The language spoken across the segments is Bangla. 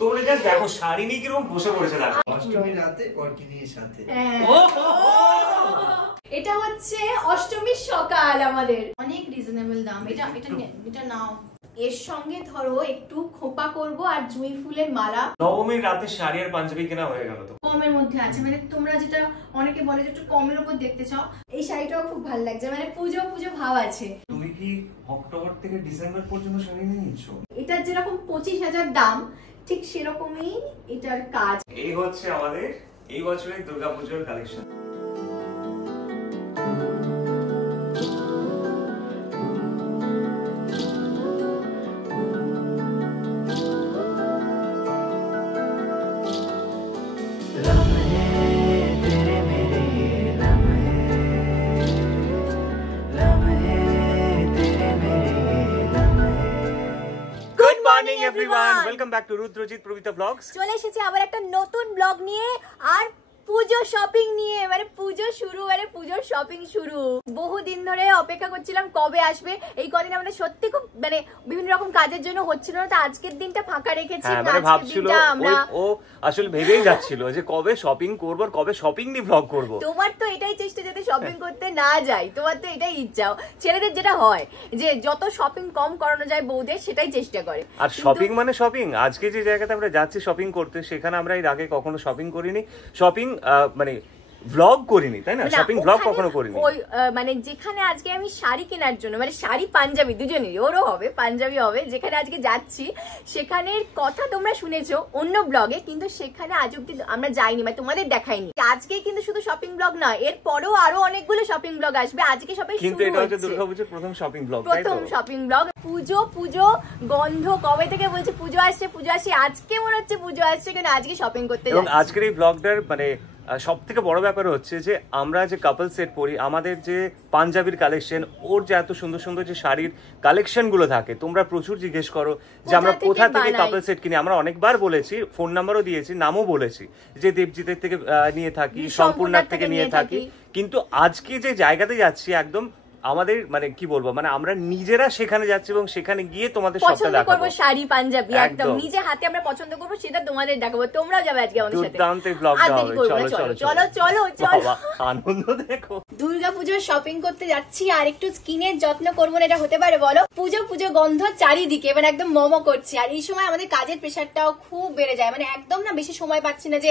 তোমরা জাস্ট দেখো শাড়ি নিয়ে কিরকম বসে পড়েছে দেখো। অষ্টমী রাতে কর্কিনীর সাথে। এটা হচ্ছে অষ্টমীর সকাল আমাদের। অনেক রিজনেবল দাম। এটা নাও। এর সঙ্গে ধরো একটু খোপা করব আর জুঁই ফুলের মালা। নবমীর রাতে শাড়ি আর পাঞ্জাবি কেনা হয়ে গেল তো। কমের মধ্যে আছে, মানে তোমরা যেটা অনেকে বলে যে একটু কমের উপর দেখতে চাও, এই শাড়িটাও খুব ভালো লাগছে, মানে পুজো পুজো ভাব আছে। তুমি কি অক্টোবর থেকে ডিসেম্বর পর্যন্ত শাড়ি নিয়ে নিচ্ছ? এটার যেরকম 25,000 দাম, ঠিক সেরকমই এটার কাজ। এই হচ্ছে আমাদের এই বছরের দুর্গাপুজোর collection. Everyone, welcome back to Rudrojit Provita Vlogs. চলে এসেছি আবার একটা নতুন ব্লগ নিয়ে, আর পুজো শপিং নিয়ে। মানে পুজো শুরু, মানে পুজোর শপিং শুরু। বহুদিন ধরে অপেক্ষা করছিলাম কবে আসবে। এই কদিন আমাদের সত্যি খুব মানে বিভিন্ন রকম কাজের জন্য হচ্ছিল না, তো আজকের দিনটা ফাঁকা রেখেছি। মানে ভাবছিল ও আসলে ভেবেই যাচ্ছিল যে কবে শপিং করব আর কবে শপিং নিয়ে ভ্লগ করব। তোমার তো এটাই চেষ্টা যাতে শপিং করতে না যাই, তোমার তো এটাই ইচ্ছা। ছেলেদের যেটা হয় যে যত শপিং কম করানো যায় বউদের, সেটাই চেষ্টা করে। আর শপিং মানে শপিং। আজকে যে জায়গাতে আমরা যাচ্ছি শপিং করতে, সেখানে আমরা এর আগে কখনো শপিং করিনি। শপিং মানে ভ্লগ করিনি, তাই না? শপিং ভ্লগ কখনো করিনি। ওই মানে যেখানে আজকে আমি শাড়ি কেনার জন্য, মানে শাড়ি পাঞ্জাবি দুজনেরই, ওরও হবে পাঞ্জাবি হবে, যেখানে আজকে যাচ্ছি সেখানের কথা তোমরা শুনেছো অন্য ব্লগে, কিন্তু সেখানে আজ অব্দি আমরা যাইনি, মানে তোমাদের দেখাইনি। আজকে কিন্তু শুধু শপিং ব্লগ না, এর পরেও আরো অনেকগুলো শপিং ব্লগ আসবে। আজকে সবাই কিন্তু এটা হচ্ছে দুর্গাপূজার প্রথম শপিং ব্লগ, প্রথম শপিং ব্লগ। পুজো গন্ধ কবে থেকে বলছে পুজো আসছে পুজো আসছে, আজকে মনে হচ্ছে পুজো আসছে, কিন্তু আজকে শপিং করতে যাচ্ছি। এবং আজকের এই ব্লগটার মানে সব থেকে বড় ব্যাপার হচ্ছে যে আমরা যে কাপল সেট পরি, আমাদের যে পাঞ্জাবির কালেকশন, ওর যে এত সুন্দর সুন্দর যে শাড়ির কালেকশন গুলো থাকে, তোমরা প্রচুর জিজ্ঞেস করো যে আমরা কোথা থেকে কাপল সেট কিনি। আমরা অনেকবার বলেছি, ফোন নাম্বারও দিয়েছি, নামও বলেছি যে দেবজিতের থেকে নিয়ে থাকি, সম্পূর্ণার থেকে নিয়ে থাকি। কিন্তু আজকে যে জায়গাতে যাচ্ছি একদম আমাদের মানে কি বলবো, মানে আমরা নিজেরা সেখানে যাচ্ছি এবং সেখানে গিয়ে তোমাদের সবটা দেখাবো। শাড়ি পাঞ্জাবি একদম নিজে হাতে আমরা পছন্দ করবো, সেটা তোমাদের দেখাবো। তোমরাও যাবে আজকে আমাদের সাথে। দুর্দান্ত ব্লগটা হবে। চলো চলো চলো চলো, আনন্দ দেখো। দুর্গাপুজোর শপিং করতে যাচ্ছি, আর একটু স্কিনের যত্ন করবো না, এটা হতে পারে বলো? পুজো পুজো গন্ধ চারিদিকে, মানে একদম মম করছি। আর এই সময় আমাদের কাজের প্রেশারটাও খুব বেড়ে যায়, মানে একদম না বেশি সময় পাচ্ছি না যে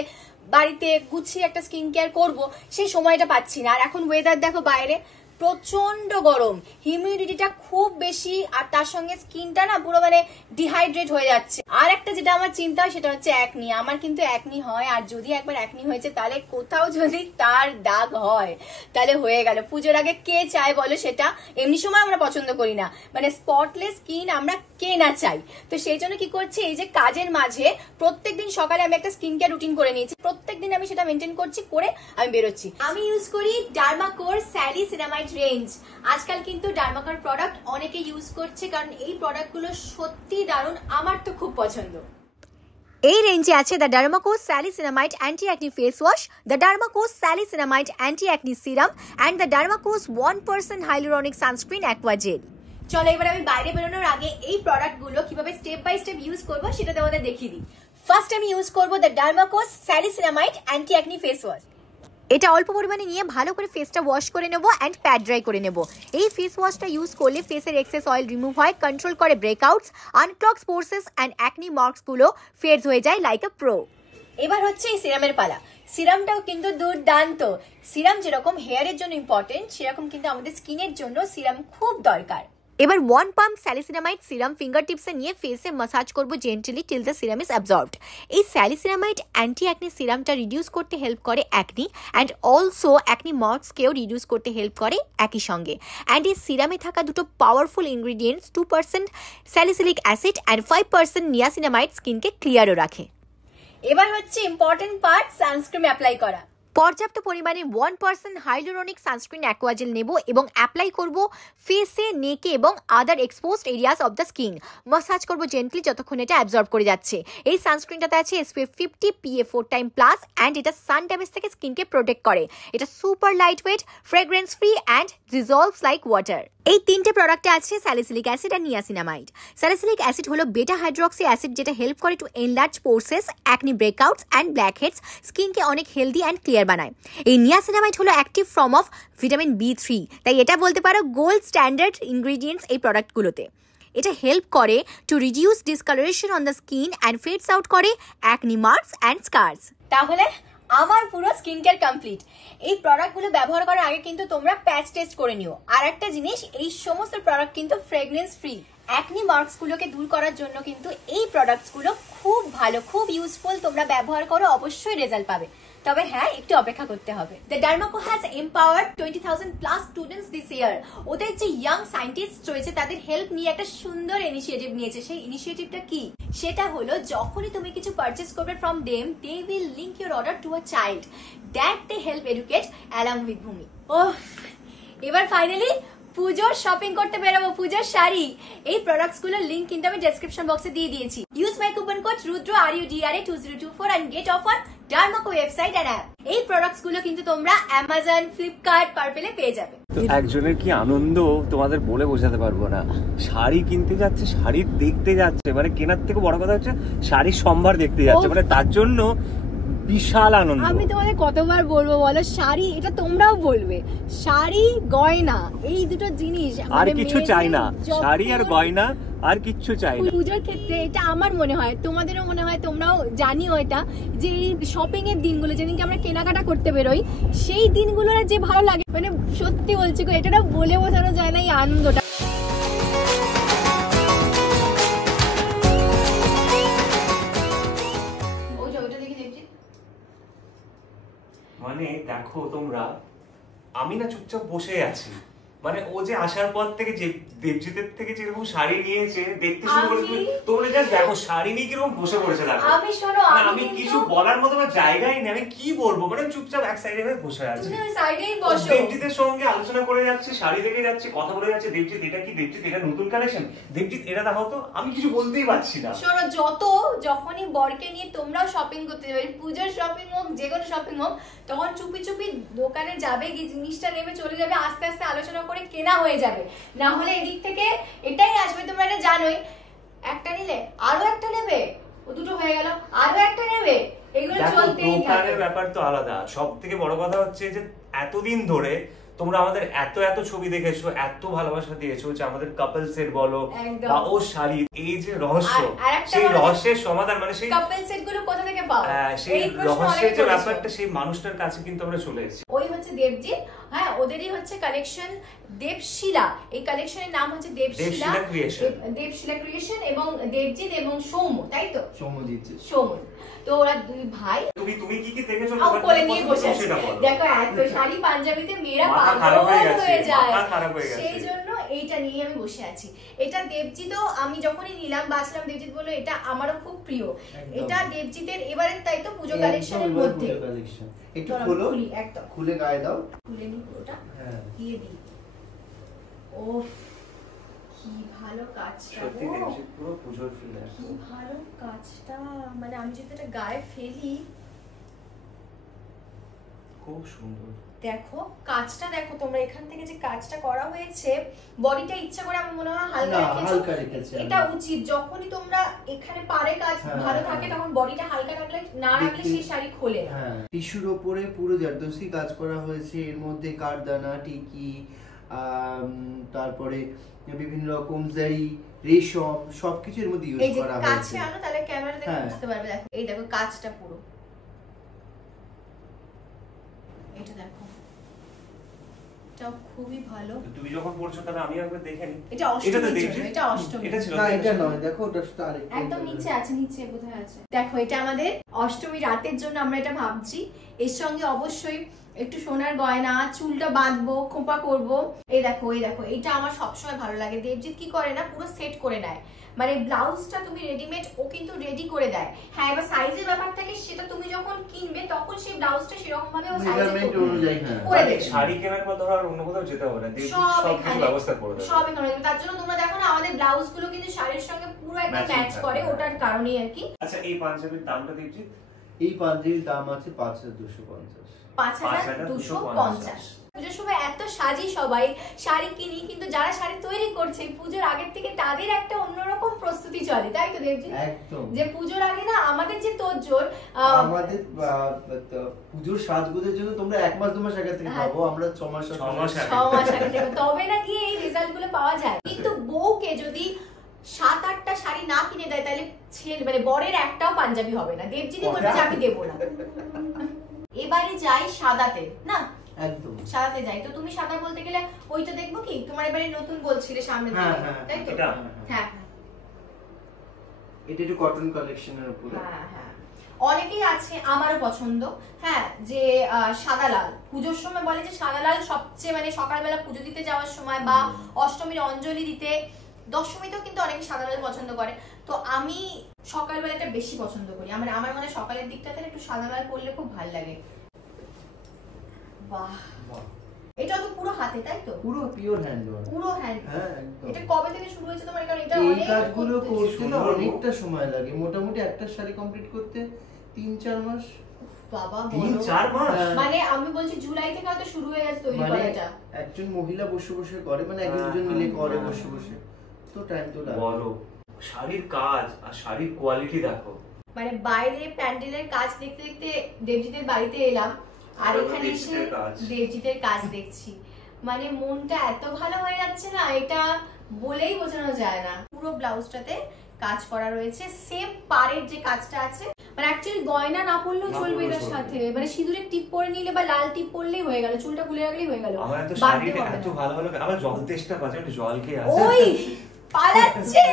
বাড়িতে গুছিয়ে একটা স্কিন কেয়ার করবো, সেই সময়টা পাচ্ছি না। আর এখন ওয়েদার দেখো বাইরে প্রচন্ড গরম, হিউমিডিটিটা খুব বেশি, আর তার সঙ্গে স্কিনটা না পুরো মানে ডিহাইড্রেট হয়ে যাচ্ছে। আর একটা যেটা আমার চিন্তা হয় সেটা হচ্ছে অ্যাকনি। আমার কিন্তু অ্যাকনি হয়, আর যদি একবার অ্যাকনি হয়েছে তাহলে কোথাও যদি তার দাগ হয় তাহলে হয়ে গেল। পুজোর আগে কে চায় বলো সেটা? এমনি সময় আমরা পছন্দ করি না, মানে স্পটলেস স্কিন আমরা কে না চাই। তো সেই জন্য কি করছি, এই যে কাজের মাঝে প্রত্যেকদিন সকালে আমি একটা স্কিন কেয়ার রুটিন করে নিয়েছি, প্রত্যেকদিন আমি সেটা মেনটেন করছি, করে আমি বেরোচ্ছি। আমি ইউজ করি ডার্মাকোর স্যালিসিনামাইড রেঞ্জ। আজকাল কিন্তু ডার্মাকোর প্রোডাক্ট অনেকে ইউজ করছে, কারণ এই প্রোডাক্টগুলো সত্যি দারুণ, আমার তো খুব পছন্দ। এই রেঞ্জে আছে the Derma Co salicinamide anti acne face wash, the Derma Co salicinamide anti acne serum and the Derma Co's 1% hyaluronic sunscreen aqua gel. চলো এবার আমি বাইরে বেরোনোর আগে এই প্রোডাক্টগুলো কিভাবে স্টেপ বাই স্টেপ ইউজ করবো সেটা তোমাদের দেখিয়ে দিই। ফার্স্ট আমি ইউজ করবো the Derma Co salicinamide anti acne face wash. এটা অল্প পরিমাণে নিয়ে ভালো করে ফেসটা ওয়াশ করে নেব অ্যান্ড প্যাড ড্রাই করে নেব। এই ফেস ওয়াশটা ইউজ করলে ফেসের এক্সেস অয়েল রিমুভ হয়, কন্ট্রোল করে ব্রেকআউটস, আনক্লগস পোরসেস অ্যান্ড অ্যাকনি মার্কসগুলো ফেডস হয়ে যায় লাইক আ প্রো। এবার হচ্ছে এই সিরামের পালা। সিরামটাও কিন্তু দুর্দান্ত। সিরাম যেরকম হেয়ারের জন্য ইম্পর্টেন্ট, সেরকম কিন্তু আমাদের স্কিনের জন্য সিরাম খুব দরকার। এবার 1 পাম্প স্যালিসিনামাইড সিরাম ফিঙ্গার টিপসে নিয়ে ফেসে মাসাজ করব gently till the serum is absorbed. এই স্যালিসিনামাইড অ্যান্টি অ্যাকনি সিরামটা রিডিউস করতে হেল্প করে অ্যাকনি অ্যান্ড অলসো অ্যাকনি মার্কসকেও রিডিউস করতে হেল্প করে একই সঙ্গে। অ্যান্ড এই সিরামে থাকা দুটো powerful ingredients 2% salicylic acid and 5% niacinamide স্কিনকে ক্লিয়ারও রাখে। এবার হচ্ছে ইম্পর্টেন্ট পার্ট, সানস্ক্রিন অ্যাপ্লাই করা। পর্যাপ্ত পরিমাণে 1% হাইলুরনিক সানস্ক্রিন অ্যাকোয়াজেল নেব এবং অ্যাপ্লাই করব ফেসে, নেকে এবং other exposed areas of the skin. Massage করব জেন্টলি যতক্ষণ এটা অ্যাবজর্ব করে যাচ্ছে। এই সানস্ক্রিনটাতে আছে SPF 50 PA 4x+ অ্যান্ড এটা সান ড্যামেজ থেকে স্কিনকে প্রোটেক্ট করে। এটা super lightweight, fragrance free and dissolves like water. এই তিনটে প্রোডাক্টে আছে স্যালিসিলিক অ্যাসিড আর নিয়াসিনামাইড। স্যালিসিলিক অ্যাসিড হলো বেটা হাইড্রক্সি অ্যাসিড, যেটা হেল্প করে to enlarge pores, acne breakouts and blackheads, স্কিনকে অনেক হেলদি অ্যান্ড ক্লিয়ার বানায়। এই নিয়াসিনামাইড হলো active form of vitamin B3, তাই এটা বলতে পারো গোল্ড স্ট্যান্ডার্ড ইনগ্রিডিয়েন্টস এই প্রোডাক্টগুলোতে। এটা হেল্প করে to reduce discolouration on the skin and fades out করে অ্যাকনি মার্কস অ্যান্ড স্কার্স। তাহলে আমার পুরো স্কিন কেয়ার কমপ্লিট। এই প্রোডাক্টগুলো ব্যবহার করার আগে কিন্তু তোমরা প্যাচ টেস্ট করে নিও। আর একটা জিনিস, এই সমস্ত প্রোডাক্ট কিন্তু ফ্রেগরেন্স ফ্রি। অ্যাকনি মার্কস গুলোকে দূর করার জন্য কিন্তু এই প্রোডাক্টস গুলো খুব ভালো, খুব ইউজফুল। তোমরা ব্যবহার করো, অবশ্যই রেজাল্ট পাবে। তবে হ্যাঁ, একটু অপেক্ষা করতে হবে। The Derma Co has empowered 20,000+ students this ইয়ার। ওদের যে ইয়াং সায়েন্টিস্ট রয়েছে তাদের হেল্প নিয়ে একটা সুন্দর ইনিশিয়েটিভ নিয়েছে। সেই ইনিশিয়েটিভটা কি? সেটা হলো যখনই তুমি কিছু পারচেস করবে from them, they will link your order to a child that they help educate along with Bhumi. ওহ, এবার ফাইনালি পুজোর শপিং করতে বেরোবো, পুজোর শাড়ি। এই প্রোডাক্টস গুলোর লিঙ্ক কিন্তু আমি ডেসক্রিপশন বক্সে দিয়ে দিয়েছি। Use my coupon code Rudra RUDRA 2024 and get off on Dermaco website and app. এই প্রোডাক্টস গুলো কিন্তু তোমরা অ্যামাজন, ফ্লিপকার্ট, পার্পেলে পেয়ে যাবে। তো একজনের কি আনন্দ তোমাদের বলে বোঝাতে পারবো না। শাড়ি কিনতে যাচ্ছে, শাড়ি দেখতে যাচ্ছে, মানে কেনার থেকে বড় কথা হচ্ছে শাড়ির সম্ভার দেখতে যাচ্ছে, মানে তার জন্য বিশাল আনন্দ। আমি তোমাদের কতবার বলবো বলো, শাড়ি, এটা তোমরাও বলবে, শাড়ি গয়না এই দুটো জিনিস আর কিছু চাই না, শাড়ি আর গয়না আর কিচ্ছু চাই না। পুজোর ক্ষেত্রে এটা আমার মনে হয়, তোমাদেরও মনে হয়, তোমরাও জানিও এটা, যে এই শপিং এর দিনগুলো যেদিনকে আমরা কেনাকাটা করতে বেরোই, সেই দিনগুলো যে ভালো লাগে, মানে সত্যি বলছি গো, এটা বলে বোঝানো যায় না এই আনন্দটা। মানে দেখো তোমরা, আমি না চুপচাপ বসে আছি, মানে ও যে আসার পর থেকে যে দেবজিতের থেকে যেরকম শাড়ি নিয়েছে দেখতে শুরু করেছে, তোমরা জাস্ট দেখো শাড়ি নিয়ে কিরকম বসে পড়েছে। দেখো আমি শোনো, আমি কিছু বলার মতো আমার জায়গাই নেই, আমি কি বলবো, মানে চুপচাপ এক সাইডে হয়ে বসে আছি। তুমি ওই সাইডেই বসো, দেবজিতের সঙ্গে আলোচনা করে যাচ্ছে, শাড়ি দেখে যাচ্ছে, কথা বলে যাচ্ছে, দেবজিৎ এটা কি, দেবজিৎ এটা নতুন কালেকশন, দেবজিৎ এটা দেখাও তো, আমি কিছু বলতেই পারছি না। শোনো, যখনই বরকে নিয়ে তোমরাও শপিং করতে যাবে, পুজোর শপিং হোক, যে কোনো শপিং হোক, তখন চুপি চুপি দোকানে যাবে, গিয়ে জিনিসটা নেবে, চলে যাবে, আস্তে আস্তে আলোচনা করে কেনা হয়ে যাবে। না হলে এদিক থেকে এটাই আসবে, তোমরা এটা জানোই, একটা নিলে আরো একটা নেবে, ও দুটো হয়ে গেল, আরো একটা নেবে, এগুলো চলতেই থাকে। দোকানের ব্যাপার তো আলাদা। সব থেকে বড় কথা হচ্ছে যে এতদিন ধরে তোমরা আমাদের এত এত ছবি দেখেছো, এত ভালোবাসা দিয়েছো, যে আমাদের কাপল সেট বলো বা ও শাড়ি, এই যে রহস্য, সেই রহস্যের সমাধান, মানে সেই কাপল সেট গুলো কোথা থেকে পাও, সেই রহস্যের যে ব্যাপারটা, সেই মানুষটার কাছে কিন্তু আমরা চলে এসেছি। ওই হচ্ছে দেবজিৎ, হ্যাঁ, ওদেরই হচ্ছে কালেকশন দেবশিলা। এই কালেকশনের নাম হচ্ছে দেবশিলা ক্রিয়েশন, এবং দেবজিৎ এবং সৌম, তাই তো? সৌম। তো ওরা দুই ভাই। তুমি কি কি দেখেছো? কোলে নিয়ে বসে আছে, দেখো এত শাড়ি পাঞ্জাবিতে মেয়েরা পাগল হয়ে যায়, সেই জন্য এইটা নিয়ে আমি বসে আছি। এটা দেবজিৎও, আমি যখনই নিলাম বাছলাম, দেবজিৎ বললো এটা আমারও খুব প্রিয়। এটা দেবজিতের এবারের, তাই তো, পুজো কালেকশনের মধ্যে। একটু খোলো, একদম খুলে গায়ে দাও, খুলে নি পুরোটা, দিয়ে দিই। ওফ, কি ভালো কাজটা, সত্যি দেবজিৎ পুরো পুজোর ফিল আসে। কি ভালো কাজটা, মানে আমি যদি এটা গায়ে ফেলি, খুব সুন্দর। দেখো কাজটা, দেখো তোমরা, এখান থেকে যে কাজটা করা হয়েছে, বডিটা ইচ্ছা করে আমার মনে হয় হালকা রেখেছো, এটা উচিত। যখনই তোমরা এখানে পারে কাজ ভালো থাকে, তখন বডিটা হালকা রাখলে, না রাখলে সেই শাড়ি খোলে না। টিস্যুর উপরে পুরো জারদোসি কাজ করা হয়েছে, এর মধ্যে কাঠদানা, টিকি, তারপরে বিভিন্ন রকম জারি, রেশম, সবকিছু এর মধ্যে ইউজ করা হয়েছে। কাছে আনো, তাহলে ক্যামেরা দেখে বুঝতে পারবে। দেখো, এই দেখো কাজটা পুরো, এটা দেখো, এটাও খুবই ভালো। তুমি যখন পড়ছো তাহলে আমি একবার দেখে নি। এটা অষ্টমী, এটা অষ্টমী, এটা ছিল না, এটা নয়, দেখো ওটা আরেকটা একদম নিচে আছে, নিচে বোধহয় আছে। দেখো, এটা আমাদের অষ্টমী রাতের জন্য আমরা এটা ভাবছি। এর সঙ্গে অবশ্যই একটু সোনার গয়না, চুলটা বাঁধবো, খোঁপা করব। এই দেখো, এটা আমার সবসময় ভালো লাগে। দেবজিৎ কি করে না, পুরো সেট করে নেয়, মানে ব্লাউজটা তুমি রেডিমেড ও কিন্তু রেডি করে দেয়। হ্যাঁ, এবার সাইজের ব্যাপার থাকে, সেটা তুমি যখন কিনবে তখন সেই ব্লাউজটা সেরকম ভাবে ও মেজারমেন্ট অনুযায়ী করে দেবে। শাড়ি কেনার পর ধর আর অন্য কোথাও যেতে হবে না, সব কিছু ব্যবস্থা করে দেবে, সব এখানে। তার জন্য তোমরা দেখো না আমাদের ব্লাউজ গুলো কিন্তু শাড়ির সঙ্গে পুরো একদম ম্যাচ করে, ওটার কারণেই আর কি। আচ্ছা, এই পাঞ্জাবির দামটা দিচ্ছি? এই পাঞ্জাবির দাম আছে 5250। 5250। পুজোর সময় এত সাজি, সবাই শাড়ি কিনি, কিন্তু যারা শাড়ি তৈরি করছে পুজোর আগের থেকে তাদের একটা অন্যরকম প্রস্তুতি চলে, তাই তো দেবজি? একদম। যে পুজোর আগে না আমাদের যে তোড়জোড়, আমাদের পুজোর সাজগোজের জন্য তোমরা 1 মাস 2 মাস আগে থেকে ভাবো, আমরা 6 মাস 6 মাস আগে থেকে, তবে না গিয়ে এই রেজাল্ট গুলো পাওয়া যায়। কিন্তু বউকে যদি 7-8টা শাড়ি না কিনে দেয় তাহলে ছেলে মানে বরের একটাও পাঞ্জাবি হবে না। দেবজিদি বলবে যে আমি দেবো না। এবারে যাই সাদাতে, না একদম সাদাতে যাই। তো তুমি সাদা বলতে গেলে ওইটা দেখবো কি, তোমার এবারে নতুন বলছিলে সামনে দিকে, তাই তো? হ্যাঁ, এটা একটু কটন কালেকশনের উপরে। হ্যাঁ হ্যাঁ, অনেকেই আছে, আমারও পছন্দ, হ্যাঁ, যে সাদা লাল। পুজোর সময় বলে যে সাদা লাল সবচেয়ে, মানে সকালবেলা পুজো দিতে যাওয়ার সময় বা অষ্টমীর অঞ্জলি দিতে, দশমীতেও কিন্তু অনেকে সাদা লাল পছন্দ করে। তো আমি সকালবেলাটা বেশি পছন্দ করি, আমার মনে সকালের দিকটাতে একটু সাদা লাল পরলে খুব ভালো লাগে। বাহ, এটা তো পুরো হাতে, তাই তো? পুরো পিওর হ্যান্ড ওয়ার্ক, পুরো হ্যান্ড। হ্যাঁ একদম। এটা কবে থেকে শুরু হয়েছে তোমার? কারণ এটা এই অনেক কাজগুলো করতে না অনেকটা সময় লাগে, মোটামুটি একটা শাড়ি কমপ্লিট করতে 3-4 মাস। বাবা, 3-4 মাস? মানে আমি বলছি জুলাই থেকে হয়তো শুরু হয়ে গেছে তৈরি করাটা। একজন মহিলা বসে বসে করে, মানে একজন দুজন মিলে করে বসে বসে, তো টাইম তো লাগে। বলো, শাড়ির কাজ আর শাড়ির কোয়ালিটি দেখো। মানে বাইরে প্যান্ডেলের কাজ দেখতে দেখতে দেবজিতের বাড়িতে এলাম, আর এখানে এসে দেবজিতের কাজ দেখছি, মানে মনটা এত ভালো হয়ে যাচ্ছে না, এটা বলেই বোঝানো যায় না। পুরো ব্লাউজটাতে কাজ করা রয়েছে, সেম পাড়ের যে কাজটা আছে, মানে অ্যাকচুয়ালি গয়না না পরলেও চলবে এটার সাথে, মানে সিঁদুরের টিপ পরে নিলে বা লাল টিপ পরলেই হয়ে গেল, চুলটা খুলে রাখলেই হয়ে গেল। আমার তো শাড়িটা এত ভালো ভালো, আমার জল তেষ্টা পাচ্ছে, একটু জল খেয়ে আসি। ওই পালাচ্ছে,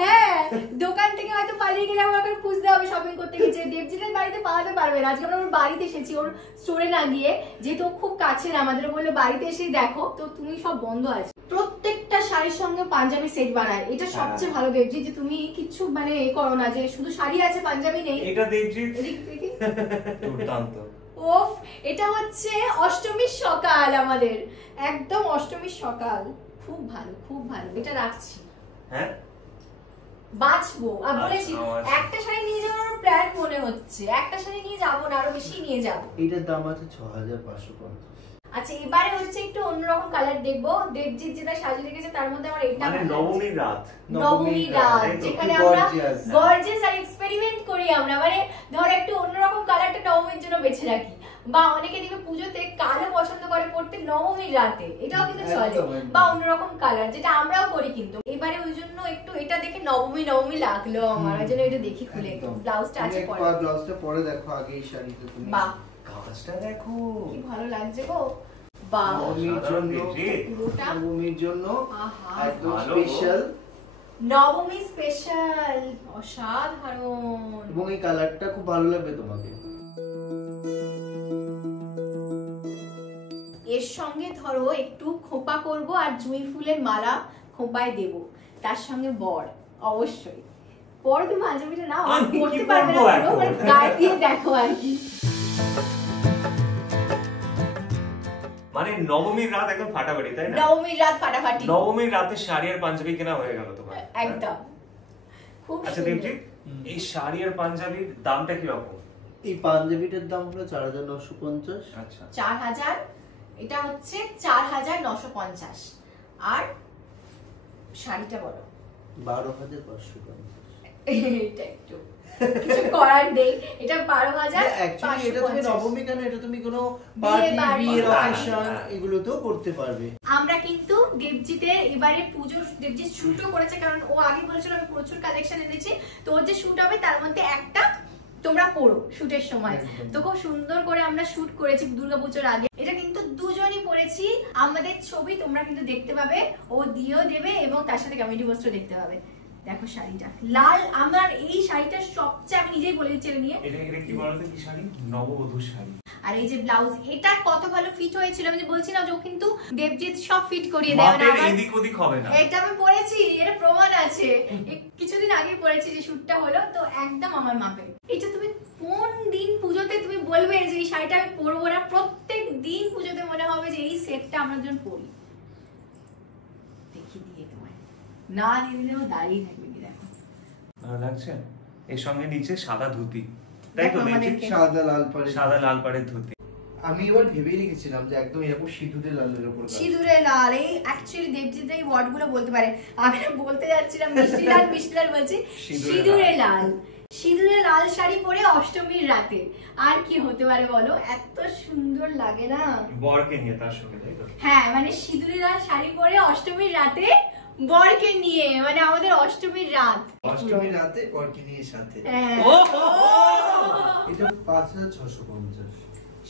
হ্যাঁ, দোকান থেকে হয়তো পালিয়ে গেলে আমাকে খুঁজতে হবে শপিং করতে গেছে। দেবজিতের বাড়িতে পালাতে পারবে না, আজকে আমরা ওর বাড়িতে এসেছি, ওর স্টোরে না গিয়ে, যেহেতু খুব কাছের আমাদের, বললো বাড়িতে এসে দেখো, তো তুমি সব বন্ধ আছে। প্রত্যেকটা শাড়ির সঙ্গে পাঞ্জাবি সেট বানায়, এটা সবচেয়ে ভালো দেবজি, যে তুমি কিছু মানে এ করো না যে শুধু শাড়ি আছে পাঞ্জাবি নেই। এটা দেবজি দেখি দুর্দান্ত। ওফ, এটা হচ্ছে অষ্টমীর সকাল আমাদের, একদম অষ্টমীর সকাল, খুব ভালো খুব ভালো, এটা রাখছি। হ্যাঁ, বাঁচবো আর বলেছি, একটা শাড়ি নিয়ে যাওয়ার প্ল্যান মনে হচ্ছে, একটা শাড়ি নিয়ে যাবো না, আরো বেশি নিয়ে যাবো। এটার দাম আছে 6550। আচ্ছা, এবারে হচ্ছে একটু অন্যরকম কালার দেখবো। দেবজিৎ যেটা সাজিয়ে রেখেছে তার মধ্যে আমার এটা মানে নবমীর রাত, নবমীর রাত, যেখানে আমরা গর্জিয়াস আর এক্সপেরিমেন্ট করি আমরা, মানে ধর একটু অন্যরকম কালারটা নবমীর জন্য বেছে রাখি, বা অনেকে দেখবে পুজোতে কালো পছন্দ করে পড়তে নবমীর রাতে, এটাও কিন্তু চলে, বা অন্যরকম কালার যেটা আমরাও করি। কিন্তু এবারে ওই জন্য একটু এটা দেখে নবমী নবমী লাগলো আমার, ওই জন্য এটা দেখি খুলে। ব্লাউজটা আছে পরে, ব্লাউজটা পরে দেখো, আগে এই শাড়িটা তুমি, বাহ কাজটা দেখো কি ভালো লাগছে গো। বাহ, নবমীর জন্য আহা, একদম স্পেশাল, নবমী স্পেশাল, অসাধারণ। এবং এই কালারটা খুব ভালো লাগবে তোমাকে। এর সঙ্গে ধরো একটু খোপা করব আর জুঁই ফুলের মালা খোপায় দেব, তার সঙ্গে বর অবশ্যই। পরে তুমি পাঞ্জাবিটা নাও, পড়তে পারবে না পুরো, মানে গায়ে দিয়ে দেখো আর কি। মানে নবমীর রাত একদম ফাটাফাটি, তাই না? নবমীর রাত ফাটাফাটি, নবমীর রাতে শাড়ি আর পাঞ্জাবি কেনা হয়ে গেল তোমার, একদম। খুব আচ্ছা দেবজি, এই শাড়ি আর পাঞ্জাবির দামটা কি রকম? এই পাঞ্জাবিটার দাম হলো 4950। আচ্ছা, 4000, এটা হচ্ছে 4950। আর শাড়িটা বলো 12550। এটা একটু কিছু করার নেই, এটা 12000। অ্যাকচুয়ালি এটা তুমি নবমী কেন, এটা তুমি কোনো পার্টি, বিয়ের অকেশন এগুলোতেও করতে পারবে। আমরা কিন্তু দেবজিতের এবারে পুজোর, দেবজিৎ শুটও করেছে, কারণ ও আগে বলেছিল আমি প্রচুর কালেকশন এনেছি, তো ওর যে শুট হবে তার মধ্যে একটা তোমরা পড়ো শুটের সময়। তো খুব সুন্দর করে আমরা শুট করেছি দুর্গাপুজোর আগে, এটা কিন্তু দুজনই পড়েছি, আমাদের ছবি তোমরা কিন্তু দেখতে পাবে, ও দিয়েও দেবে এবং তার সাথে কমেডি পোস্টও দেখতে পাবে। দেখো শাড়িটা লাল, আমার এই শাড়িটা সবচেয়ে, আমি নিজেই বলে দিচ্ছি নিয়ে, এটা কি বলতো, কি শাড়ি? নববধূ শাড়ি। আর এই যে ব্লাউজ, এটা কত ভালো ফিট হয়েছিল, আমি যে বলছি না যে ও কিন্তু দেবজিৎ সব ফিট করিয়ে দেয়, মানে মাপের এদিক ওদিক হবে না। এটা আমি পরেছি, এর প্রমাণ আছে, কিছুদিন আগে পরেছি যে শুটটা হলো, তো একদম আমার মাপে। এটা তুমি কোন দিন পুজোতে তুমি বলবে যে এই শাড়িটা আমি পরবো না, প্রত্যেক দিন পুজোতে মনে হবে যে এই সেটটা আমরা যখন পরি। দেখি দিয়ে তোমায় না দিলেও দাঁড়িয়ে থাকবে, কি দেখো ভালো লাগছে। এর সঙ্গে নিচে সাদা ধুতি, তাই তো? সাদা লাল পাড়ে, সাদা লাল পাড়ের ধুতি। আমি এবার ভেবেই রেখেছিলাম যে একদম এরকম সিঁদুরে লালের উপর কাজ। সিঁদুরে লাল, এই অ্যাকচুয়ালি দেবজিৎ এই ওয়ার্ড গুলো বলতে পারে, আমি বলতে যাচ্ছিলাম মিষ্টি লাল, মিষ্টি লাল বলছি, সিঁদুরে লাল। সিঁদুরে লাল শাড়ি পরে অষ্টমীর রাতে আর কি হতে পারে বলো, এত সুন্দর লাগে না? বরকে নিয়ে তার সঙ্গে, তাই তো? হ্যাঁ, মানে সিঁদুরে লাল শাড়ি পরে অষ্টমীর রাতে বরকে নিয়ে, মানে আমাদের অষ্টমীর রাত, অষ্টমীর রাতে বরকে নিয়ে সাথে। এটা 5650,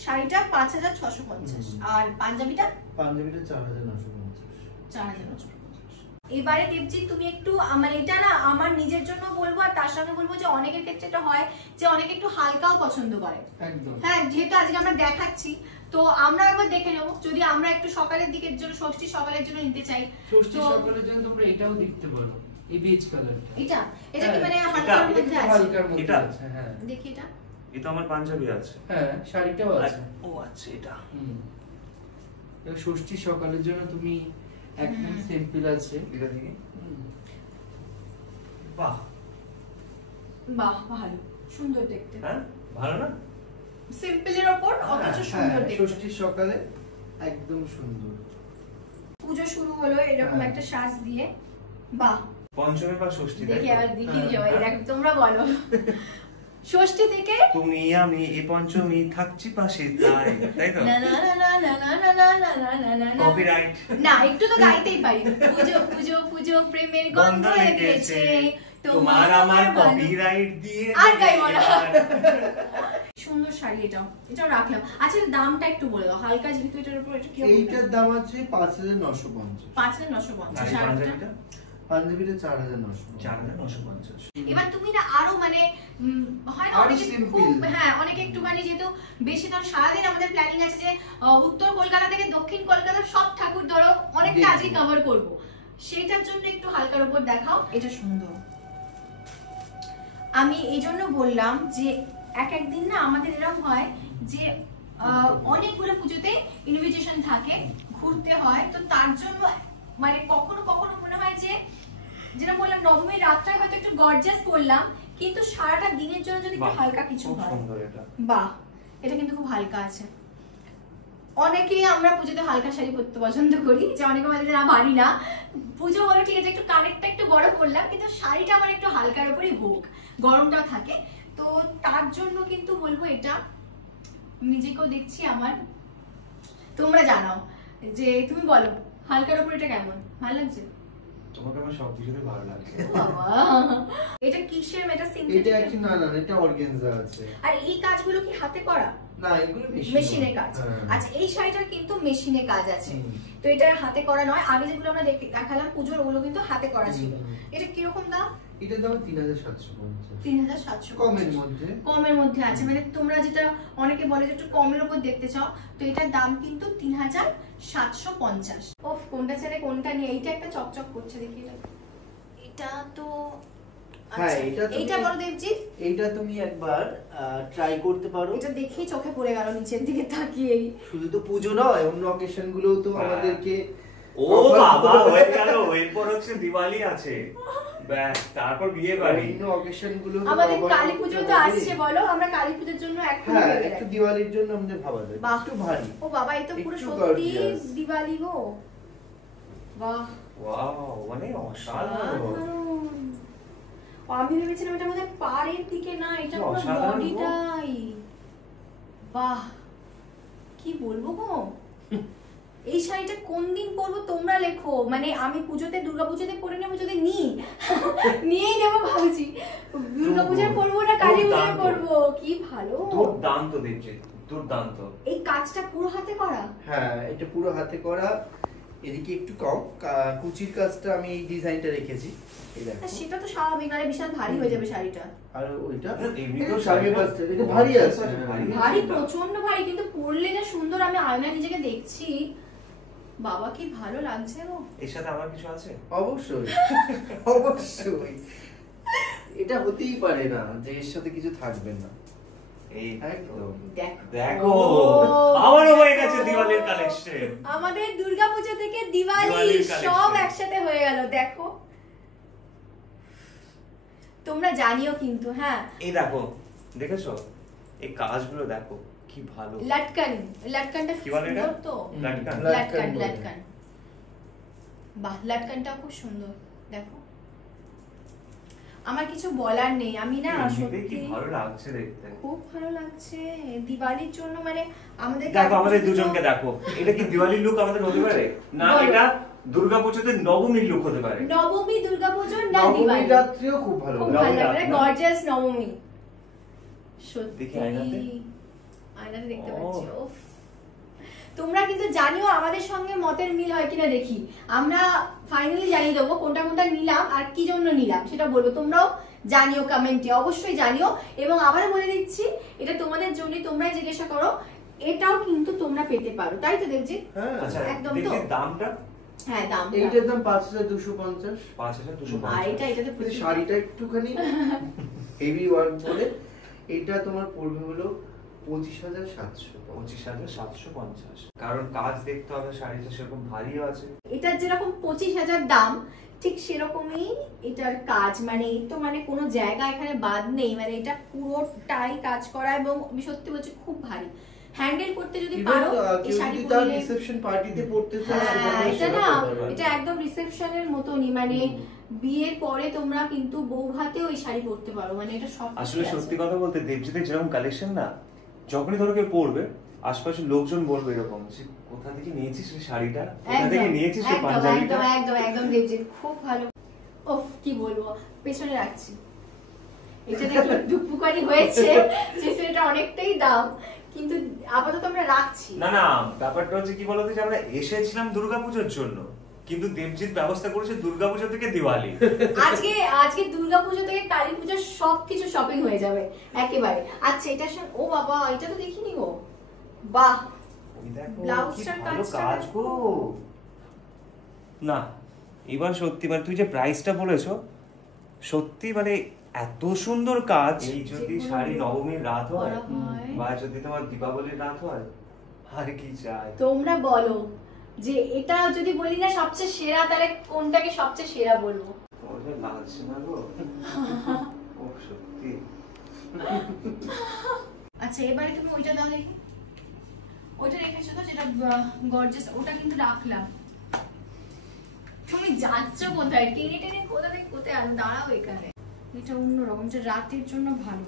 শাড়িটা 5650, আর পাঞ্জাবিটা 4950। 4950। এবারে দেবজি তুমি একটু মানে এটা না আমার নিজের জন্য বলবো, আর তার সঙ্গে বলবো যে অনেকের ক্ষেত্রে এটা হয় যে অনেকে একটু হালকাও পছন্দ করে। একদম। হ্যাঁ, যেহেতু আজকে আমরা দেখাচ্ছি, তো আমরা একবার দেখে নেবো, যদি আমরা একটু সকালের দিকের জন্য, ষষ্ঠী সকালের জন্য নিতে চাই, ষষ্ঠী সকালের জন্য তোমরা এটাও দেখতে পারো, এই বেজ কালারটা। এটা এটা কি মানে হালকার মধ্যে আছে? হালকার মধ্যে এটা? আছে, হ্যাঁ। দেখি এটা, এটা আমার পাঞ্জাবি আছে। হ্যাঁ, শাড়িটাও আছে। ও আচ্ছা, এটা ষষ্ঠী সকালের জন্য তুমি একদম সিম্পল আছে। এটা দেখি। বাহ বাহ, ভালো, সুন্দর দেখতে। হ্যাঁ, ভালো না? সিম্পলের ওপর অথচ সুন্দর দেখতে। ষষ্ঠীর সকালে একদম সুন্দর। পুজো শুরু হলো এরকম একটা সাজ দিয়ে, বাহ। পঞ্চমী বা ষষ্ঠী, তাই দেখি তো? আবার দেখিয়ে যাই, দেখো তোমরা বলো। ষষ্ঠী থেকে তুমি আমি এই পঞ্চমী থাকছি পাশে, তাই তাই তো? না না না না না না না না না না না না না, কপিরাইট না একটু তো গাইতেই পারি। পুজো পুজো পুজো প্রেমের গন্ধ লেগেছে, তোমার আমার কপিরাইট দিয়ে আর গাইবো না। সুন্দর শাড়ি, এটাও এটাও রাখলাম। আচ্ছা, দামটা একটু বলে দাও, হালকা যেহেতু এটার উপর, এটা কি? এইটার দাম আছে 5950। 5950। আর এই পাঞ্জাবিটা? পাঞ্জাবিটা 4950। 4950। এবার তুমি না আরো মানে হয় না আরো অনেকে simple। খুব, হ্যাঁ অনেকে একটুখানি, যেহেতু বেশি ধর সারাদিন আমাদের প্ল্যানিং আছে যে উত্তর কলকাতা থেকে দক্ষিণ কলকাতার সব ঠাকুর ধরো অনেকটা দেখবো। আজকে কভার করব, সেটার জন্য একটু হালকার উপর দেখাও। এটা সুন্দর, আমি এই জন্য বললাম যে এক একদিন না আমাদের এরকম হয় যে অনেকগুলো পুজোতে ইনভিটেশন থাকে, ঘুরতে হয়, তো তার জন্য মানে কখনো কখনো মনে হয় যে, যেটা বললাম নবমীর রাতটায় হয়তো একটু গর্জিয়াস করলাম, কিন্তু সারাটা দিনের জন্য যদি একটু হালকা কিছু হয়। বাহ, এটা কিন্তু খুব হালকা আছে। অনেকেই আমরা পুজোতে হালকা শাড়ি পরতে পছন্দ করি, যে অনেকে বলে যে না ভারী না, পুজো হলো ঠিক আছে একটু কানেরটা একটু বড় করলাম, কিন্তু শাড়িটা আমার একটু হালকার উপরই হোক, গরমটাও থাকে, তো তার জন্য কিন্তু বলবো এটা। নিজেকেও দেখছি আমার, তোমরা জানাও যে তুমি বলো হালকার উপর এটা কেমন, ভালো লাগছে? তোমাকে আমার সব কিছুতে ভালো লাগছে। বাবা, এটা কিসের? এটা এটা সিনথেটিক? একটু না না, এটা অর্গানজা আছে। আর এই কাজগুলো কি হাতে করা? না, এগুলো মেশিনে কাজ। আচ্ছা, এই শাড়িটার কিন্তু মেশিনে কাজ আছে, তো এটা হাতে করা নয়। আগে যেগুলো আমরা দেখালাম পুজোর, ওগুলো কিন্তু হাতে করা ছিল। এটা কিরকম দাম? এটা দাম 3750। 3750 কমের মধ্যে, কমের মধ্যে আছে, মানে তোমরা যেটা অনেকে বলে যে একটু কমের উপর দেখতে চাও, তো এটার দাম কিন্তু 3750। ওফ, কোনটা ছেড়ে কোনটা নিয়ে, এইটা একটা চকচক করছে, দেখি এটা তো। হ্যাঁ, আচ্ছা, এইটা বড় দেবজিৎ, এইটা তুমি একবার ট্রাই করতে পারো। এটা দেখেই চোখে পড়ে গেল নিচের দিকে তাকিয়েই। শুধু তো পুজো নয়, অন্য অকেশন গুলোও তো আমাদেরকে। ও বাবা, হয়ে গেল, এরপর হচ্ছে দিওয়ালি আছে, ব্যাস তারপর বিয়ে বাড়ি। অন্য অকেশন গুলো আমাদের কালী পুজো তো আসছে, বলো আমরা কালী পুজোর জন্য এখন হ্যাঁ, একটু দিওয়ালির জন্য আমাদের ভাবা যায়, বাহ, একটু ভারী। ও বাবা, এই তো পুরো একটু সত্যি gorgeous। দিওয়ালি গো, বাহ ওয়াও, মানে অসাধারণ। আমি ভেবেছিলাম এটা মধ্যে পাড়ের দিকে, না এটা পুরো বডিটাই। বাহ, কি বলবো গো, এই শাড়িটা কোন দিন পরবো তোমরা লেখো, মানে আমি পুজোতে, দুর্গাপুজোতে পরে নেবো, যদি নিয়েই নেবো ভাবছি, দুর্গাপূজায় পরবো না কালী পূজায় পরবো। কি ভালো, দুর্দান্ত দেখছে, দুর্দান্ত। এই কাজটা পুরো হাতে করা? হ্যাঁ, এটা পুরো হাতে করা। এদিকে একটু কম, কুচির কাজটা আমি এই ডিজাইনটা রেখেছি, এই দেখো। সেটা তো স্বাভাবিক, নাহলে বিশাল ভারী হয়ে যাবে শাড়িটা। আর ওইটা এমনিতেও সামনের পাশটা এটা ভারী আছে, ভারী, প্রচন্ড ভারী, কিন্তু পরলে যা সুন্দর। আমি আয়নায় নিজেকে দেখছি, বাবা কি ভালো লাগছে গো। এর সাথে আমার কিছু আছে? অবশ্যই অবশ্যই, এটা হতেই পারে না যে এর সাথে কিছু থাকবে না। এই একদম দেখো আবারও হয়ে গেছে দিওয়ালির কালেকশন। আমাদের দুর্গাপূজা থেকে দিওয়ালি দিওয়ালির collection। সব একসাথে হয়ে গেল। দেখো তোমরা জানিও কিন্তু। হ্যাঁ, এই দেখো, দেখেছো এই কাজগুলো দেখো কি ভালো। লটকান, লটকানটা কি বলে এটা? সুন্দর তো। লাটকান। লটকান, লটকান, বাহ, লটকানটাও খুব সুন্দর। দেখো আমার কিছু বলার নেই, আমি না এমনিতেই কি সত্যি ভালো লাগছে দেখতে। খুব ভালো লাগছে দিওয়ালির জন্য। মানে আমাদের দেখো আমাদের দুজনকে দেখো, এটা কি দিওয়ালির লুক আমাদের হতে পারে? না, বলো। এটা দুর্গাপূজাতে নবমীর লুক হতে পারে। নবমী দুর্গাপূজা না নবমী দিওয়ালি, রাত্রিও খুব ভালো খুব লাগে। ভালো নবমী লাগে, রাত না? গর্জিয়াস নবমী। সত্যি দেখি আয়নাতে। আয়নাতে দেখতে ও। পাচ্ছি। উফ, তোমরা কিন্তু জানিও আমাদের সঙ্গে মতের মিল হয় কিনা দেখি। আমরা ফাইনালি জানিয়ে দেবো কোনটা কোনটা নিলাম আর কি জন্য নিলাম, সেটা বলবো। তোমরাও জানিও কমেন্টে, অবশ্যই জানিও। এবং আবার বলে দিচ্ছি, এটা তোমাদের জন্য, তোমরাই জিজ্ঞাসা করো। এটাও কিন্তু তোমরা পেতে পারো, তাই তো দেখছি? হ্যাঁ, আচ্ছা একদম তো। দেখি দামটা। হ্যাঁ, দাম এইটার দাম 5250। 5250। এটাতে কিন্তু শাড়িটা একটুখানি হেভি ওয়ার্ক বলে এটা তোমার পড়বে হলো 25750। 25750। কারণ কাজ দেখতে হবে, শাড়িটা সেরকম ভারীও আছে। এটার যেরকম 25,000 দাম, ঠিক সেরকমই এটার কাজ। মানে এই তো মানে কোনো জায়গা এখানে বাদ নেই, মানে এটা পুরোটাই কাজ করা। এবং আমি সত্যি বলছি খুব ভারী, হ্যান্ডেল করতে যদি পারো এই শাড়ি পরলে। রিসেপশন পার্টিতে পড়তে চাও হ্যাঁ, এটা সেটা না, করতে পারবে। এটা একদম রিসেপশনের মতনই। মানে বিয়ের পরে তোমরা কিন্তু বউ ভাতেও এই শাড়ি পরতে পারো। মানে এটা সব আসলে সত্যি কথা বলতে দেবজিতের যেরকম কালেকশন না, যখনই ধরো কেউ পড়বে আশপাশের লোকজন বলবে এরকম যে কোথা থেকে নিয়েছিস সেই শাড়িটা, কোথা থেকে নিয়েছিস সেই পাঞ্জাবিটা। একদম একদম একদম দেবজিৎ খুব ভালো। ওফ, কি বলবো, পেছনে রাখছি। এটা দেখো ডুপুকারি হয়েছে, যে সেটা অনেকটাই দাম, কিন্তু আপাতত আমরা রাখছি। না না, ব্যাপারটা হচ্ছে কি বলতো, যে আমরা এসেছিলাম দুর্গাপূজার জন্য, কিন্তু দেবজিৎ ব্যবস্থা করেছে দুর্গাপূজা থেকে দিওয়ালি। আজকে দুর্গাপূজা থেকে কালী পূজার সবকিছু শপিং হয়ে যাবে একেবারে। আচ্ছা, এটা ও বাবা, এটা তো দেখিনি গো। বাহ, ওই দেখো ব্লাউজটার কি ভালো কাজটা কাজ গো। না এবার সত্যি মানে তুই যে প্রাইসটা বলেছো, সত্যি মানে এত সুন্দর কাজ। এই যদি শাড়ি নবমীর রাত হয় করা হয়। বা যদি তোমার দীপাবলির রাত হয়, আর কি চাই। তোমরা বলো যে এটা যদি বলি না সবচেয়ে সেরা, তাহলে কোনটাকে সবচেয়ে সেরা বলবো? ওটা লাগছে না গো। ও সত্যি। আচ্ছা, এবারে তুমি ওইটা দাও দেখি। ওইটা রেখেছো তো, যেটা গর্জিয়াস, ওটা কিন্তু রাখলাম। তুমি যাচ্ছ কোথায়? টেনে টেনে কোথা থেকে কোথায় আনো? দাঁড়াও এখানে। এটা অন্যরকম, এটা রাতের জন্য ভালো।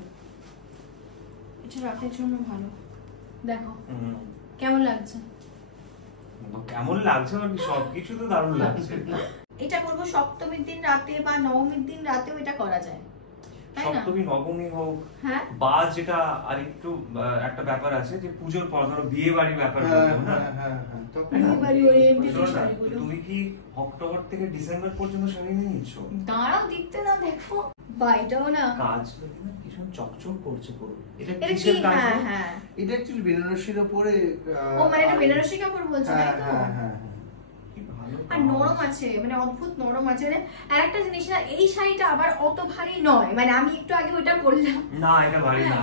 এটা রাতের জন্য ভালো। দেখো কেমন লাগছে। কেমন লাগছে মানে সবকিছু তো দারুণ লাগছে। এটা করবো সপ্তমীর দিন রাতে বা নবমীর দিন রাতেও এটা করা যায়, তাই না? সপ্তমী নবমী হোক, হ্যাঁ, বা যেটা আর একটু একটা ব্যাপার আছে যে পুজোর পর ধরো বিয়ে বাড়ির ব্যাপার। বিয়ে বাড়ি oriented শোনো না, শাড়িগুলো। তুমি কি অক্টোবর থেকে ডিসেম্বর পর্যন্ত শাড়ি নিয়ে নিচ্ছ? দাঁড়াও দেখতে না, দেখো বাইটাও না কাজ না ভীষণ চকচক করছে পুরো। এটা এটা কি? কিসের কাজ? হ্যাঁ হ্যাঁ, এটা একচুয়ালি বেনারসির উপরে ও মানে এটা বেনারসি কাপড় বলছো, তাই তো? হ্যাঁ, কি ভালো আর কাজ। নরম আছে, মানে অদ্ভুত নরম আছে। মানে আর একটা জিনিস না, এই শাড়িটা আবার অত ভারী নয়। মানে আমি একটু আগে ওইটা বললাম, না এটা ভারী না।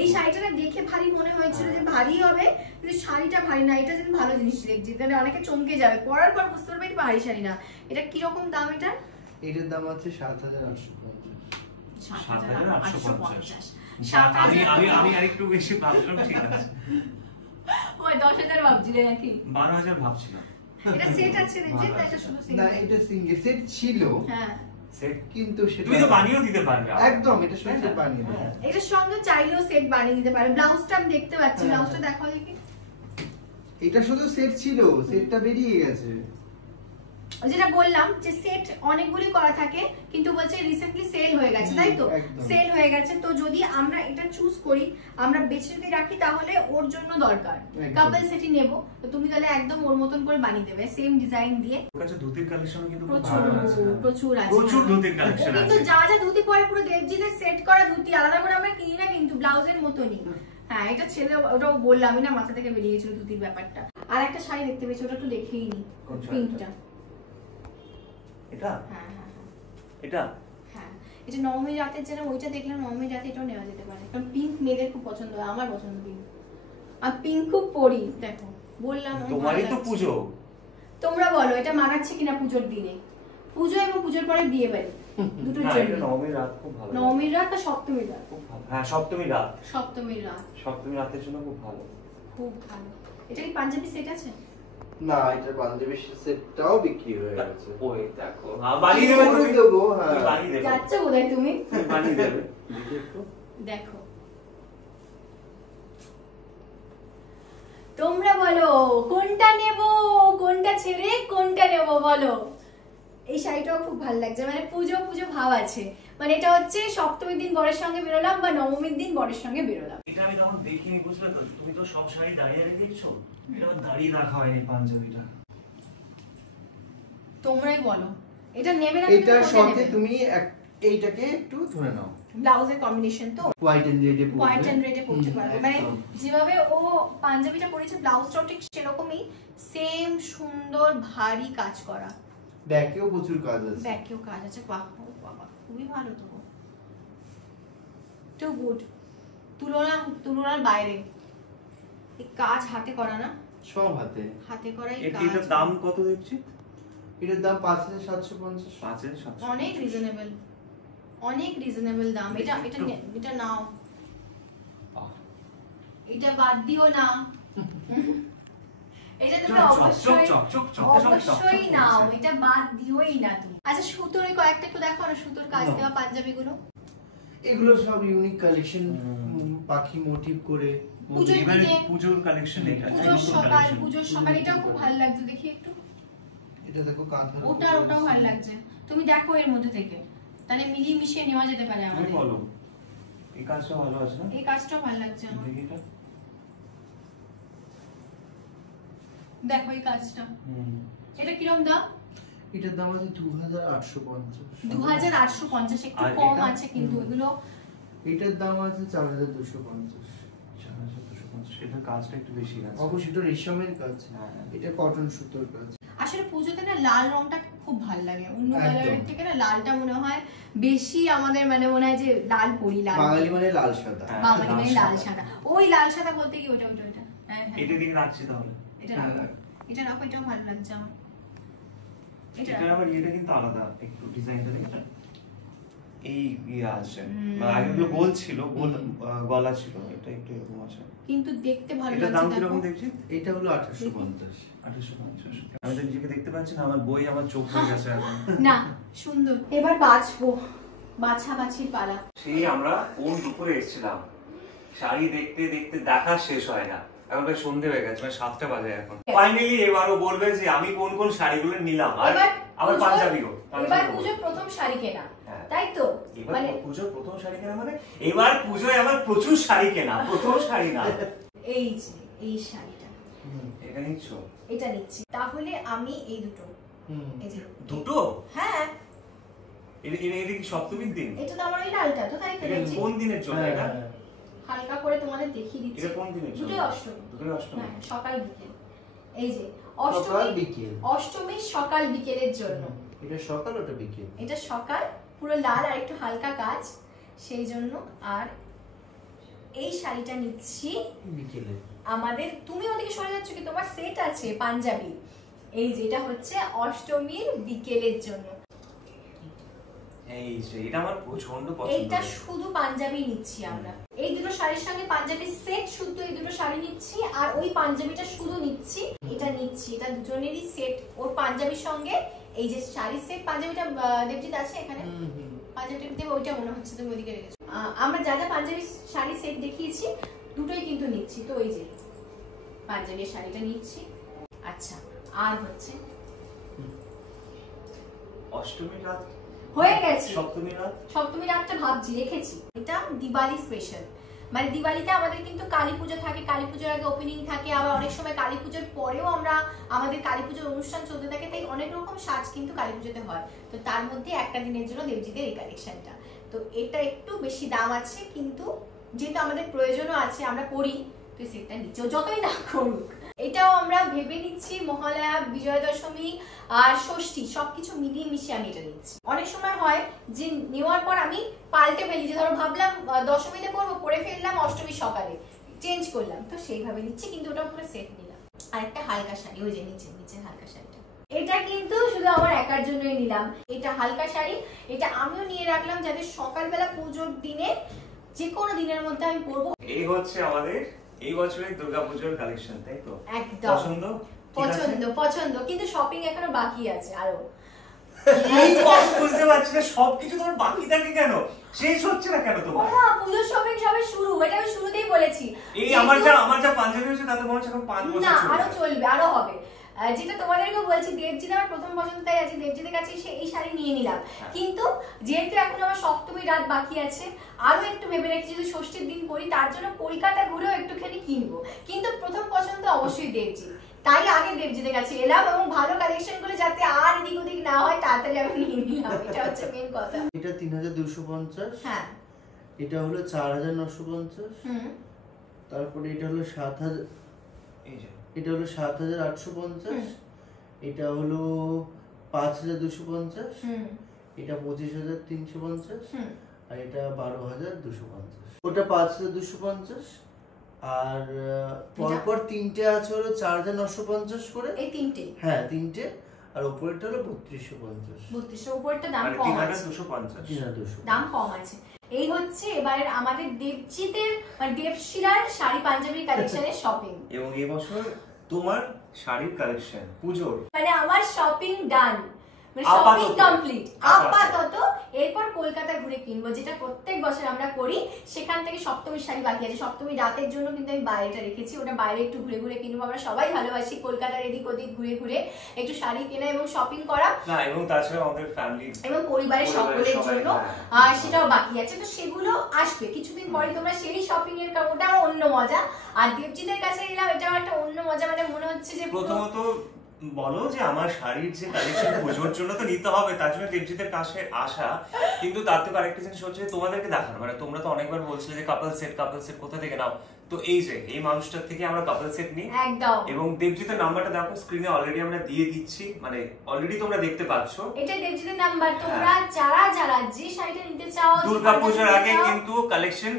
এই শাড়িটা না দেখে ভারী মনে হয়েছিল যে ভারী হবে, কিন্তু শাড়িটা ভারী না। এটা যেন ভালো জিনিস দেখছি, মানে অনেকে চমকে যাবে, পরার পর বুঝতে পারবে এটা ভারী শাড়ি না। এটা কিরকম দাম? এটা এটার দাম আছে 7850। 7850। আমি আমি আমি আরেকটু বেশি ভাবছিলাম, ঠিক আছে। ওই 10,000 ভাবছিলে নাকি? 12,000 ভাবছিলাম। এটা সেট আছে দেখছি, তাই এটা শুধু না, সিঙ্গেল। এটা সিঙ্গেল সেট ছিল, হ্যাঁ, সেট কিন্তু সেটা তুমি তো বানিয়েও দিতে পারবে। একদম এটা সেট বানিয়ে দেবো। এটার সঙ্গে চাইলেও সেট বানিয়ে দিতে পারে। ব্লাউজটা আমি দেখতে পাচ্ছি, হ্যাঁ। ব্লাউজটা দেখাও দেখি। এটা শুধু সেট ছিল, সেটটা বেরিয়ে গেছে। যেটা বললাম যে সেট অনেকগুলি করা থাকে, কিন্তু বলছে রিসেন্টলি সেল হয়ে গেছে, তাই তো? সেল হয়ে গেছে, তো যদি আমরা এটা চুজ করি, আমরা বেছে যদি রাখি, তাহলে ওর জন্য দরকার কাপল সেটই নেব। তো তুমি তাহলে একদম ওর মতন করে বানিয়ে দেবে, সেম ডিজাইন দিয়ে। ওর কাছে ধুতির কালেকশন কিন্তু প্রচুর আছে, প্রচুর ধুতির কালেকশন আছে। কিন্তু যা যা ধুতি পরে পুরো দেবজিদের সেট করা ধুতি, আলাদা করে আমরা কিনি না, কিন্তু ব্লাউজের মতনই। হ্যাঁ, এটা ছেলে, ওটাও বললাম আমি না, মাথা থেকে বেরিয়ে গেছিল ধুতির ব্যাপারটা। আর একটা শাড়ি দেখতে পেয়েছি, ওটা একটু দেখেই নি, পিঙ্কটা। এটা হ্যাঁ হ্যাঁ এটা হ্যাঁ, এটা নবমী রাতের যেটা ওইটা দেখলাম, নবমী রাতে এটাও নেওয়া যেতে পারে, কারণ পিঙ্ক মেয়েদের খুব পছন্দ হয়, আমার পছন্দ পিঙ্ক, আর পিঙ্ক খুব পরি। দেখো বললাম তোমারই তো পুজো, তোমরা বলো এটা মানাচ্ছে কিনা পুজোর দিনে, পুজো এবং পুজোর পরে বিয়ে বাড়ি দুটোর জন্য। নবমীর রাত খুব ভালো, নবমীর রাত আর সপ্তমীর রাত খুব ভালো। হ্যাঁ, সপ্তমীর রাত, সপ্তমীর রাতের জন্য খুব ভালো, খুব ভালো। এটা কি পাঞ্জাবি সেট আছে? না, এটা পাঞ্জাবি সেটটাও বিক্রি হয়ে গেছে। ওই দেখো, বানিয়ে দেবে তুমি, দেবো। হ্যাঁ, বানিয়ে দেবে, যাচ্ছে বোধহয় তুমি, বানিয়ে দেবে। দেখি একটু, দেখো তোমরা বলো কোনটা নেব, কোনটা ছেড়ে কোনটা নেব বলো। এই শাড়িটাও খুব ভালো লাগছে, মানে পুজো পুজো ভাব আছে, মানে এটা হচ্ছে সপ্তমীর দিন বরের সঙ্গে বেরোলাম বা নবমীর দিন বরের সঙ্গে বেরোলাম। এটা আমি তখন দেখিনি, বুঝলে তো? তুমি তো সব শাড়ি দাঁড়িয়ে রেখেছো, এটা দাঁড়িয়ে রাখা হয়নি পাঞ্জাবিটা। তোমরাই বলো এটা নেবে না, এটার সাথে তুমি এইটাকে একটু ধরে নাও, ব্লাউজের কম্বিনেশন তো হোয়াইট এন্ড রেডে পরবে, হোয়াইট এন্ড রেডে পরতে পারবে, মানে যেভাবে ও পাঞ্জাবিটা পরেছে ব্লাউজটাও ঠিক সেরকমই, সেম সুন্দর ভারী কাজ করা, ব্যাকেও প্রচুর কাজ আছে, ব্যাকেও কাজ আছে। বাবা খুবই ভালো তো, টু গুড, তুলনার বাইরে। এই কাজ হাতে করা না, সব হাতে করাই কাজ। এটার দাম কত দেখছি? এটার দাম 5750। 5700, অনেক রিজনেবল দাম। এটা নাও, এটা বাদ দিও না, এটা তুমি অবশ্যই নাও, এটা বাদ দিওই না তুমি। আচ্ছা, সুতোর কয়েকটা একটু দেখো না, সুতোর কাজ দেওয়া পাঞ্জাবি গুলো, এগুলো সব ইউনিক কালেকশন, পাখি মোটিভ করে পুজোর কালেকশন। এটা পুজোর সকাল এটাও খুব ভালো লাগছে, দেখি একটু। এটা দেখো কাঁথা, ওটাও ভালো লাগছে, তুমি দেখো এর মধ্যে থেকে, তাহলে মিলিয়ে মিশিয়ে নেওয়া যেতে পারে আমাদের। তুমি বলো, এই কাজটা ভালো আছে না? এই কাজটাও ভালো লাগছে আমার, দেখি এটা, দেখো এই কাজটা। এটা কিরকম দাম? এটার দাম আছে 2850। 2850, একটু কম আছে কিন্তু এগুলো। এটার দাম আছে 4250। 4250, এটার কাজটা একটু বেশি আছে। অবশ্যই এটা রেশমের কাজ, এটা কটন সুতোর কাজ। আসলে পুজোতে না লাল রংটা খুব ভালো লাগে, অন্য কালারের থেকে না লালটা মনে হয় বেশি আমাদের, মানে মনে হয় যে লাল পরি, লাল বাঙালি মানে লাল সাদা, বাঙালি মানে লাল সাদা, ওই লাল সাদা বলতে কি ওটা। হ্যাঁ, এটা দিকে রাখছি তাহলে, এটা রাখো, এটাও ভালো লাগছে আমার। এটা আবার এটা কিন্তু আলাদা একটু ডিজাইনটা, দেখেন এই আছে, মানে আগেগুলো গোল ছিল, গোল গলা ছিল, এটা একটু এরকম আছে, কিন্তু দেখতে ভালো লাগছে। এটা দাম কি রকম দেখো, দেখছি? এটা হলো 2850। 2850। আমি তো নিজেকে দেখতে পাচ্ছি না, আমার বই আমার চোখ হয়ে গেছে এখন। না, সুন্দর। এবার বাছাবাছির পালা। সেই আমরা কোন দুপুরে এসেছিলাম, শাড়ি দেখতে দেখতে দেখা শেষ হয় না, এখন প্রায় সন্ধে হয়ে গেছে, মানে 7টা বাজে এখন। ফাইনালি এবারও বলবে যে আমি কোন কোন শাড়িগুলো নিলাম, আর আমার পাঞ্জাবিও। এবার পুজোর প্রথম শাড়ি কেনা, তাই তো? মানে পুজোর প্রথম শাড়ি কেনা, মানে এবার পুজোয় আমার প্রচুর শাড়ি কেনা, প্রথম শাড়ি না। এই যে এই শাড়িটা, এটা নিচ্ছ? এটা নিচ্ছি, তাহলে আমি এই দুটো, এই যে দুটো। হ্যাঁ, এটা কি সপ্তমীর দিন? এটা তো আমার এই লালটা তো, তাই কিনেছি। কোন দিনের জন্য এটা? হালকা করে তোমাদের দেখিয়ে দিচ্ছি। এটা কোন দিনের জন্য? দুটোই অষ্টমী। হ্যাঁ, সকাল বিকেল। এই যে অষ্টমী সকাল বিকেলের জন্য। এটা সকাল, ওটা বিকেল। এটা সকাল, পুরো লাল আর একটু হালকা কাজ, সেই জন্য। আর এই শাড়িটা নিচ্ছি বিকেলে আমাদের। তুমি ওদিকে সরে যাচ্ছ কি? তোমার সেট আছে পাঞ্জাবি, এই যেটা হচ্ছে অষ্টমীর বিকেলের জন্য। এই যে এটা আমার প্রচন্ড পছন্দ। এইটা শুধু পাঞ্জাবি নিচ্ছি আমরা, এই দুটো শাড়ির সঙ্গে পাঞ্জাবি সেট, শুধু এই দুটো শাড়ি নিচ্ছি, আর ওই পাঞ্জাবিটা শুধু নিচ্ছি, এটা নিচ্ছি, এটা দুজনেরই সেট। ওর পাঞ্জাবির সঙ্গে এই যে শাড়ির সেট, পাঞ্জাবিটা দেবজিৎ আছে এখানে, পাঞ্জাবিটা দেবে, ওইটা মনে হচ্ছে তুমি ওইদিকে রেখেছো। আমরা যা যা পাঞ্জাবি শাড়ি সেট দেখিয়েছি দুটোই কিন্তু নিচ্ছি, তো ওই যে পাঞ্জাবির শাড়িটা নিচ্ছি। আচ্ছা, আর হচ্ছে অষ্টমী রাত হয়ে গেছে, সপ্তমী রাতটা ভাবছি রেখেছি। এটা দিওয়ালি স্পেশাল, মানে দিওয়ালিতে আমাদের কিন্তু কালী পুজো থাকে, কালী পুজোর আগে ওপেনিং থাকে, আবার অনেক সময় কালী পুজোর পরেও আমাদের কালী পুজোর অনুষ্ঠান চলতে থাকে, তাই অনেক রকম সাজ কিন্তু কালী পুজোতে হয়। তো তার মধ্যে একটা দিনের জন্য দেবজিদের এই কালেকশনটা, তো এটা একটু বেশি দাম আছে, কিন্তু যেহেতু আমাদের প্রয়োজনও আছে, আমরা করি, তুই সেটা নিচেও যতই না করুক। এটাও আমরা ভেবে নিচ্ছি মহালয়া, বিজয়া দশমী আর ষষ্ঠী সবকিছু মিলিয়ে মিশিয়ে আমি এটা নিচ্ছি। অনেক সময় হয় যে নেওয়ার পর আমি পাল্টে ফেলি, যে ধরো ভাবলাম দশমীতে করবো, করে ফেললাম অষ্টমীর সকালে, চেঞ্জ করলাম, তো সেইভাবে নিচ্ছি। কিন্তু ওটা পুরো সেট নিলাম। আর একটা হালকা শাড়ি, ওই যে নিচে হালকা শাড়িটা, এটা কিন্তু শুধু আমার একার জন্যই নিলাম। এটা হালকা শাড়ি, এটা আমিও নিয়ে রাখলাম যাতে সকালবেলা পুজোর দিনে যে কোনো দিনের মধ্যে আমি পরবো। এই হচ্ছে আমাদের এই বছরের দুর্গাপূজার কালেকশন, তাই তো? একদম পছন্দ, কিন্তু শপিং এখনো বাকি আছে আরো। বুঝতে পারছি না, সবকিছু তোমার বাকি থাকে কেন, শেষ হচ্ছে না কেন তোমার? পুজোর শপিং সবে শুরু, এটা আমি শুরুতেই বলেছি। এই আমার যা পাঞ্জাবি হচ্ছে তাতে মনে হচ্ছে এখন 5 বছর না, আরো চলবে, আরো হবে। যেটা তোমাদেরকে বলছি, দেবজিৎ আমার প্রথম পছন্দ, তাই আছে দেবজিতের কাছে এই শাড়ি নিয়ে নিলাম। কিন্তু যেহেতু এখন আমার সপ্তমী রাত বাকি আছে, আরো একটু ভেবে রেখেছি যদি ষষ্ঠীর দিন করি, তার জন্য কলকাতা ঘুরেও একটুখানি কিনবো, কিন্তু প্রথম পছন্দ অবশ্যই দেবজিৎ, তাই আগে দেবজিতের কাছে এলাম, এবং ভালো কালেকশন গুলো যাতে আর এদিক ওদিক না হয় তাড়াতাড়ি আমি নিয়ে নিলাম, এটা হচ্ছে মেন কথা। এটা 3250, হ্যাঁ, এটা হলো 4950, তারপরে এটা হলো 7000, এটা হলো 7850, এটা হলো 5250, এটা 25350, আর এটা 12250। ওটা 5250, আর পরপর তিনটে আছে হলো 4950 করে, এই তিনটে, হ্যাঁ তিনটে, আর উপরেরটা হলো 3250। উপরেরটা দাম কম আছে, 3250 দাম কম আছে। এই হচ্ছে এবারে আমাদের দেবজিতের মানে দেবশিলার শাড়ি পাঞ্জাবি কালেকশনের শপিং, এবং এই বছর তোমার শাড়ির কালেকশন পুজোর, মানে আমার শপিং ডান, মানে শপিং কমপ্লিট আপাতত। এরপর কলকাতা ঘুরে কিনবো, যেটা প্রত্যেক বছর আমরা করি। সেখান থেকে সপ্তমীর শাড়ি বাকি আছে, সপ্তমী রাতের জন্য কিন্তু আমি বাইরেটা রেখেছি, ওটা বাইরে একটু ঘুরে ঘুরে কিনবো। আমরা সবাই ভালোবাসি কলকাতার এদিক ওদিক ঘুরে ঘুরে একটু শাড়ি কেনা এবং শপিং করা, না এবং তাছাড়া আমাদের ফ্যামিলি এবং পরিবারের সকলের জন্য সেটাও বাকি আছে। তো সেগুলো আসবে কিছুদিন পরে, তোমরা সেই শপিং এর ওটাও অন্য মজা। আর দেবজিতের কাছে এলাম, এটাও একটা অন্য মজা, মানে মনে হচ্ছে যে প্রথমত বলো যে আমার শাড়ির যে কালেকশন পুজোর জন্য তো নিতে হবে, তার জন্য দেবজিতের কাছে আসা, কিন্তু তার থেকে আরেকটা জিনিস হচ্ছে তোমাদেরকে দেখানো, মানে তোমরা তো অনেকবার বলছিলে যে কাপল সেট কোথা থেকে নাও, তো এই যে এই মানুষটার থেকে আমরা কাপল সেট নিই একদম। এবং দেবজিতের নাম্বারটা দেখো স্ক্রিনে অলরেডি আমরা দিয়ে দিচ্ছি, মানে অলরেডি তোমরা দেখতে পাচ্ছ, এটাই দেবজিতের নাম্বার। তোমরা যারা যে শাড়িটা নিতে চাও দুর্গাপূজার আগে কিন্তু কালেকশন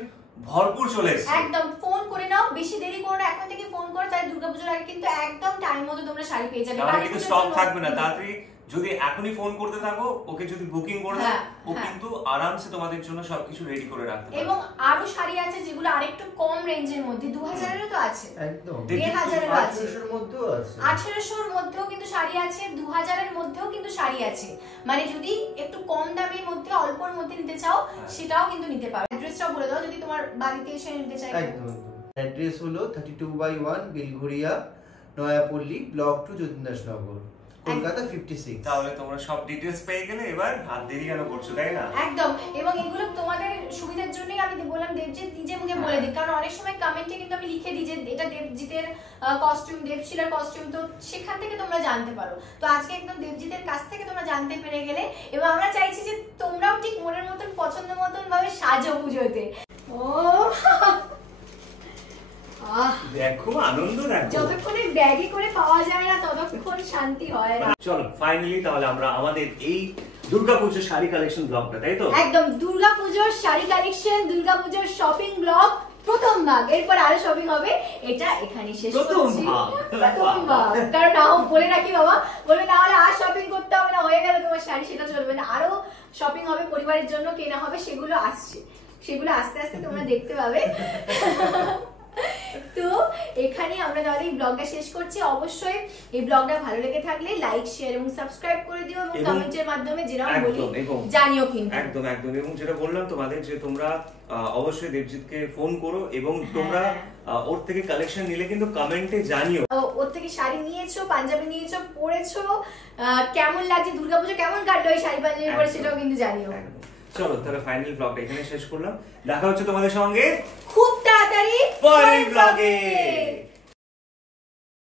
ভরপুর চলে এসেছে, একদম ফোন করে নাও, বেশি দেরি করো না, এখন থেকে ফোন করো, তাহলে দুর্গাপূজার আগে কিন্তু একদম টাইম মতো তোমরা শাড়ি পেয়ে যাবে, তাহলে কিন্তু স্টক থাকবে না। তাড়াতাড়ি যদি এখনই ফোন করতে থাকো, ওকে যদি বুকিং করে দাও, ও কিন্তু আরামসে তোমাদের জন্য সবকিছু রেডি করে রাখতে পারবে। এবং আরো শাড়ি আছে যেগুলো আরেকটু কম রেঞ্জের মধ্যে, 2000 এরও তো আছে, একদম 1500 এরও আছে, 1800 এর মধ্যেও আছে, 1800 এর মধ্যেও কিন্তু শাড়ি আছে, 2000 এর মধ্যেও কিন্তু শাড়ি আছে। মানে যদি একটু কম দামের মধ্যে অল্পর মধ্যে নিতে চাও, সেটাও কিন্তু নিতে পারো। অ্যাড্রেসটাও বলে দাও যদি তোমার বাড়িতে এসে নিতে চাই। একদম অ্যাড্রেস হলো 32/1 বেলঘরিয়া, নয়াপল্লী, ব্লক 2, যতীন্দ্রনগর, কলকাতা 56। তাহলে তোমরা সব ডিটেইলস পেয়ে গেলে, এবার হাত দেরি কেন করছো, তাই না? একদম। এবং এগুলো তোমাদের সুবিধার জন্যই আমি বললাম দেবজিৎ নিজে মুখে বলে দিই, কারণ অনেক সময় কমেন্টে কিন্তু আমি লিখে দিই যে এটা দেবজিতের কস্টিউম, দেবশিলার কস্টিউম, তো সেখান থেকে তোমরা জানতে পারো। তো আজকে একদম দেবজিতের কাছ থেকে তোমরা জানতে পেরে গেলে, এবং আমরা চাইছি যে তোমরাও ঠিক মনের মতন পছন্দ মতন ভাবে সাজো পুজোতে। ও দেখো আনন্দ, দেখো যতক্ষণ ব্যাগে করে পাওয়া যায় না ততক্ষণ শান্তি হয় না। চলো ফাইনালি তাহলে আমরা আমাদের এই দুর্গাপূজার শাড়ি কালেকশন ব্লগটা, তাই তো? একদম দুর্গাপূজার শাড়ি কালেকশন, দুর্গাপূজার শপিং ব্লগ প্রথম ভাগ, এরপর আরো শপিং হবে, এটা এখানে শেষ করছি। প্রথম ভাগ, কারণ না বলে রাখি বাবা, বলবে না হলে আর শপিং করতে হবে না, হয়ে গেল তোমার শাড়ি, সেটা চলবে না। আরো শপিং হবে, পরিবারের জন্য কেনা হবে, সেগুলো আসছে, সেগুলো আস্তে আস্তে তোমরা দেখতে পাবে। তো এখানে আমরা তাহলে এই ব্লগটা শেষ করছি। অবশ্যই এই ব্লগটা ভালো লেগে থাকলে লাইক শেয়ার এবং সাবস্ক্রাইব করে দিও এবং কমেন্টের মাধ্যমে যেরকম বলি জানিও কিন্তু। একদম একদম। এবং যেটা বললাম তোমাদের যে তোমরা অবশ্যই দেবজিৎকে ফোন করো এবং তোমরা ওর থেকে কালেকশন নিলে কিন্তু কমেন্টে জানিও। ওর থেকে শাড়ি নিয়েছো, পাঞ্জাবি নিয়েছো, পরেছো, কেমন লাগছে, দুর্গাপূজা কেমন কাটলো এই শাড়ি পাঞ্জাবি পরে সেটাও কিন্তু জানিও। চলো তাহলে ফাইনাল ব্লগটা এখানে শেষ করলাম। দেখা হচ্ছে তোমাদের সঙ্গে খুব তাড়াতাড়ি পরের ব্লগে।